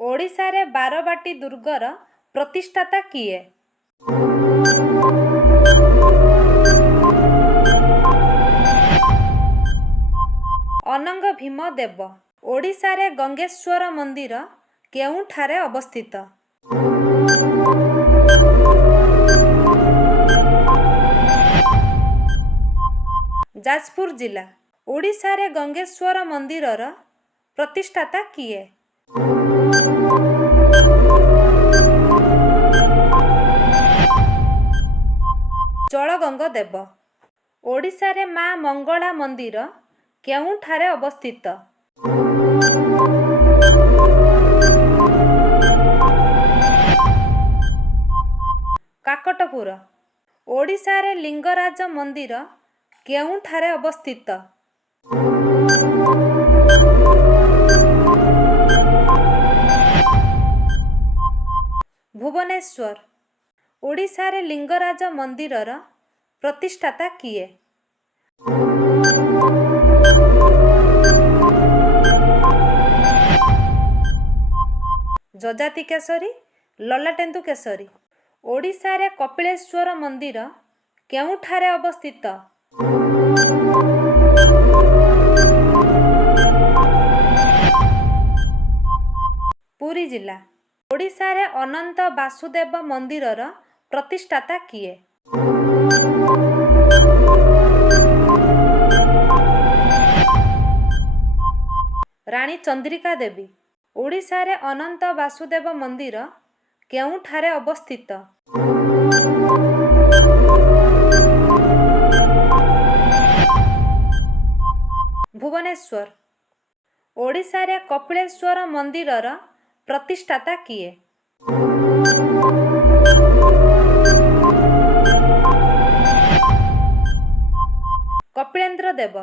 ଓଡ଼ିଶାରେ ବାରବାଟୀ ଦୁର୍ଗର ପ୍ରତିଷ୍ଠାତା କିଏ? ଅନଙ୍ଗ ଭୀମ ଦେବ। ଓଡ଼ିଶାରେ ଗଙ୍ଗେଶ୍ୱର ମନ୍ଦିର କେଉଁଠାରେ ଅବସ୍ଥିତ? ଯାଜପୁର ଜିଲ୍ଲା। ଓଡ଼ିଶାରେ ଗଙ୍ଗେଶ୍ୱର ମନ୍ଦିରର ପ୍ରତିଷ୍ଠାତା କିଏ? ଚଳଗଙ୍ଗ ଦେବ। ଓଡ଼ିଶାରେ ମା ମଙ୍ଗଳା ମନ୍ଦିର କେଉଁଠାରେ ଅବସ୍ଥିତ? କାକଟପୁର। ଓଡ଼ିଶାରେ ଲିଙ୍ଗରାଜ ମନ୍ଦିର କେଉଁଠାରେ ଅବସ୍ଥିତ? ଭୁବନେଶ୍ୱର। ଓଡ଼ିଶାରେ ଲିଙ୍ଗରାଜ ମନ୍ଦିରର ପ୍ରତିଷ୍ଠାତା କିଏ? ଯଯାତି କେଶରୀ, ଲଲାଟେନ୍ଦୁ କେଶରୀ। ଓଡ଼ିଶାରେ କପିଳେଶ୍ୱର ମନ୍ଦିର କେଉଁଠାରେ ଅବସ୍ଥିତ? ପୁରୀ ଜିଲ୍ଲା। ଓଡ଼ିଶାରେ ଅନନ୍ତ ବାସୁଦେବ ମନ୍ଦିରର ପ୍ରତିଷ୍ଠାତା କିଏ? ରାଣୀ ଚନ୍ଦ୍ରିକା ଦେବୀ। ଓଡ଼ିଶାରେ ଅନନ୍ତ ବାସୁଦେବ ମନ୍ଦିର କେଉଁଠାରେ ଅବସ୍ଥିତ? ଭୁବନେଶ୍ୱର। ଓଡ଼ିଶାରେ କପିଳେଶ୍ୱର ମନ୍ଦିରର ପ୍ରତିଷ୍ଠାତା କିଏ? କପିଳେନ୍ଦ୍ର ଦେବ।